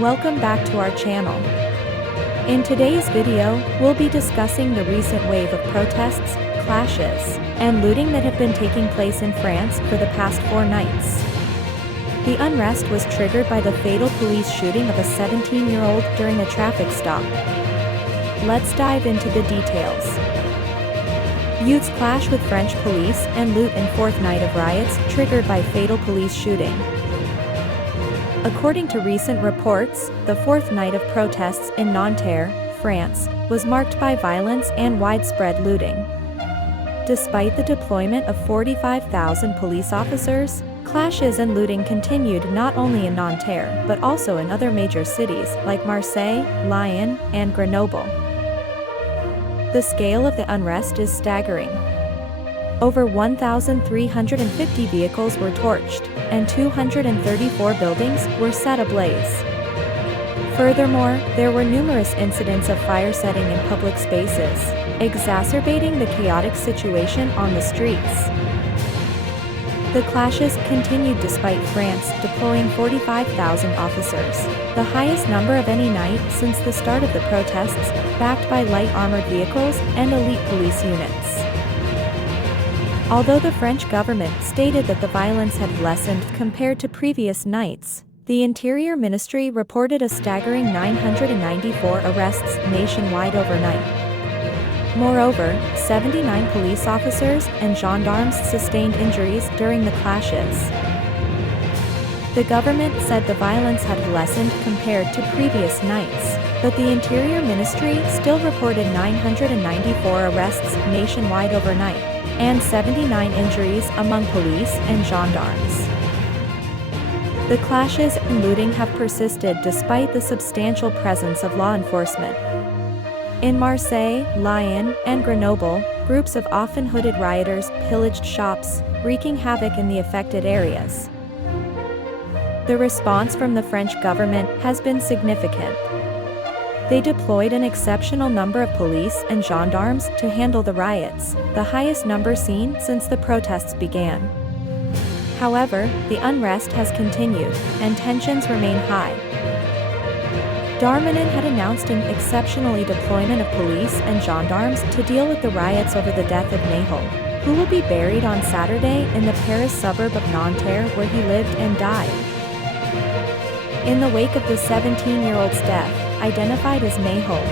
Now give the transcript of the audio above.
Welcome back to our channel. In today's video, we'll be discussing the recent wave of protests, clashes, and looting that have been taking place in France for the past 4 nights. The unrest was triggered by the fatal police shooting of a 17-year-old during a traffic stop. Let's dive into the details. Youths clash with French police and loot in 4th night of riots triggered by fatal police shooting. According to recent reports, the 4th night of protests in Nanterre, France, was marked by violence and widespread looting. Despite the deployment of 45,000 police officers, clashes and looting continued not only in Nanterre but also in other major cities like Marseille, Lyon, and Grenoble. The scale of the unrest is staggering. Over 1,350 vehicles were torched, and 234 buildings were set ablaze. Furthermore, there were numerous incidents of fire setting in public spaces, exacerbating the chaotic situation on the streets. The clashes continued despite France deploying 45,000 officers, the highest number of any night since the start of the protests, backed by light armored vehicles and elite police units. Although the French government stated that the violence had lessened compared to previous nights, the Interior Ministry reported a staggering 994 arrests nationwide overnight. Moreover, 79 police officers and gendarmes sustained injuries during the clashes. The government said the violence had lessened compared to previous nights, but the Interior Ministry still reported 994 arrests nationwide overnight, and 79 injuries among police and gendarmes. The clashes and looting have persisted despite the substantial presence of law enforcement. In Marseille, Lyon, and Grenoble, groups of often hooded rioters pillaged shops, wreaking havoc in the affected areas. The response from the French government has been significant. They deployed an exceptional number of police and gendarmes to handle the riots, the highest number seen since the protests began. However, the unrest has continued, and tensions remain high. Darmanin had announced an exceptionally deployment of police and gendarmes to deal with the riots over the death of Nahel, who will be buried on Saturday in the Paris suburb of Nanterre where he lived and died. In the wake of the 17-year-old's death, identified as Nahel,